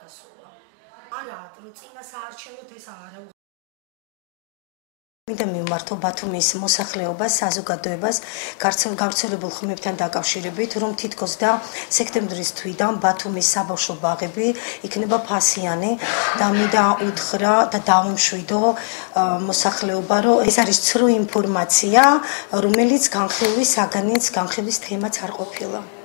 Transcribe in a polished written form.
გასულა. არა, რომ წინა საარჩევნოდ ეს არა მინდა მიმართო ბათუმის მოსახლეობას, საზოგადოებას გავრცელებულ ხმებთან დაკავშირებით, რომ თითქოს და სექტემბრის თვიდან ბათუმის საბავშვო ბაღები იქნება ფასიანი და მინდა უთხრა და დავუმშვიდო მოსახლეობა, რომ ეს არის ცრუ ინფორმაცია, რომელიც განხილვის საგანიც, განხილვის თემაც არ ყოფილა.